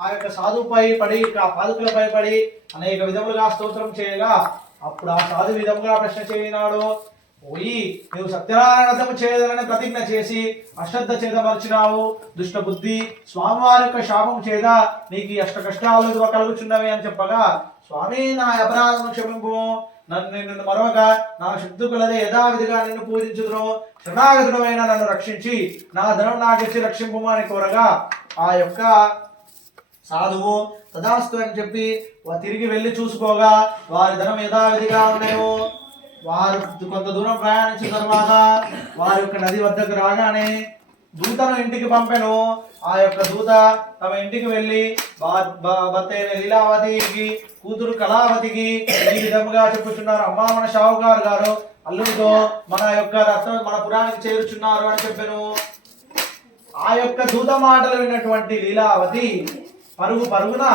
ఆ యొక్క సాధువుపై పడి ఆ పాదుకులపై పడి అనేక విధములుగా స్తోత్రం చేయగా అప్పుడు ఆ సాధు విధముగా ప్రశ్న చేయనాడు, పోయి నీవు సత్యనారాయణ చేయదనని ప్రతిజ్ఞ చేసి అశ్రద్ధ చేత మర్చినావు. దుష్ట బుద్ధి, స్వామివారి యొక్క శాపం చేత నీకు అష్ట కష్టాలు కలుగుచున్నవి అని చెప్పగా, స్వామి నా అపరాధం క్షమింపు, నిన్ను మరొక నా శక్తి కొలదే యథావిధిగా నిన్ను పూజించుదును, శరణాగతుడమైన నన్ను రక్షించి నా ధనం నాకిచ్చి రక్షింపు అని కోరగా ఆ యొక్క సాధువు తదాస్తు అని చెప్పి తిరిగి వెళ్ళి చూసుకోగా వారి ధనం యథావిధిగా ఉన్నాయో. వారు కొంత దూరం ప్రయాణించిన తర్వాత వారి యొక్క నది వద్దకు రాగానే దూతను ఇంటికి పంపెను. ఆ యొక్క దూత తమ ఇంటికి వెళ్ళి భర్త అయిన లీలావతికి కూతురు కళావతికి ఈ విధముగా చెప్పుచున్నారు, అమ్మా మన షావుకారు గారు అల్లుడితో మన యొక్క రత్న మన పురానికి చేరుచున్నారు అని చెప్పాను. ఆ యొక్క దూత మాటలు విన్నటువంటి లీలావతి పరుగు పరుగున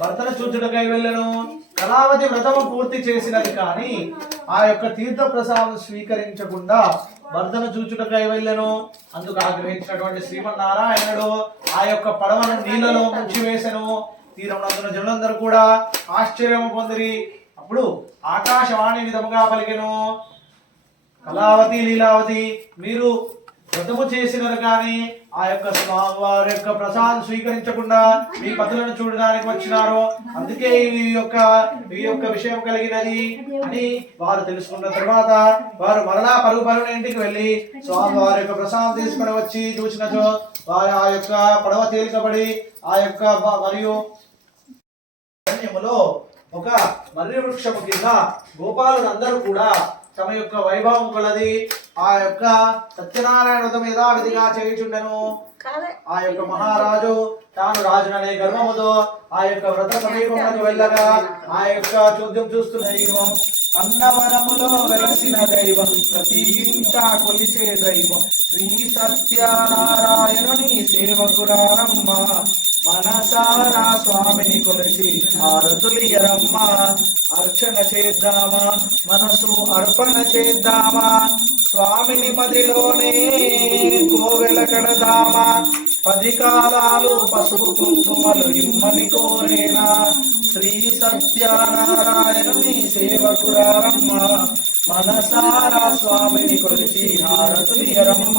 భర్తను చూచుటకై వెళ్ళను. కళావతి వ్రతము పూర్తి చేసినది కానీ ఆ యొక్క తీర్థ ప్రసాదం స్వీకరించకుండా భర్తను చూచుటకై వెళ్ళను. అందుకు ఆగ్రహించినటువంటి శ్రీమన్నారాయణుడు ఆ యొక్క పడవను నీళ్లలో ముంచివేసెను. తీరమునందున జనులందరూ కూడా ఆశ్చర్యము పొందిరి. అప్పుడు ఆకాశవాణి విధముగా పలికెను, కళావతి లీలావతి మీరు వ్రతము చేసినారు కానీ ఆ యొక్క స్వామివారి యొక్క ప్రసాదం స్వీకరించకుండా మీ పతులను చూడడానికి వచ్చినారు, అందుకే ఈ యొక్క విషయం కలిగినది అని వారు తెలుసుకున్న తర్వాత వారు మరలా పరుగున ఇంటికి వెళ్ళి స్వామివారి యొక్క ప్రసాదం తీసుకుని వచ్చి చూసినచో వారు ఆ యొక్క పడవ తేలికబడి ఆ యొక్క మరియు ఒక మర్రి వృక్షము కింద గోపాలుడు అందరూ కూడా తమ యొక్క వైభవం కొలది ఆ యొక్క సత్యనారాయణ వ్రతం యథావిధిగా చేయుచుండెను. ఆ యొక్క మహారాజు తాను రాజుననే గర్వముతో ఆ యొక్క వ్రత సమీపంలోకి వెళ్ళగా ఆ యొక్క చూద్యం చూస్తున్న దైవం, అన్నవరములో వెలసిన దైవం, ప్రతిష్ఠా కొలిచే దైవం, శ్రీ సత్యనారాయణుని సేవకురారమ్మ, మనసారా స్వామిని కొలిచి హారతులియరమ్మ, అర్చన చేద్దామా మనసు అర్పణ చేద్దామా, స్వామిని మదిలోనే కోవెల కడదామా, 10 కాలాలు పసుపు కుంకుమలు ఇమ్మని కోరేనా, శ్రీ సత్యనారాయణుని సేవకురారమ్మ, మనసారా స్వామిని కొలిచి హారతులియరమ్మ.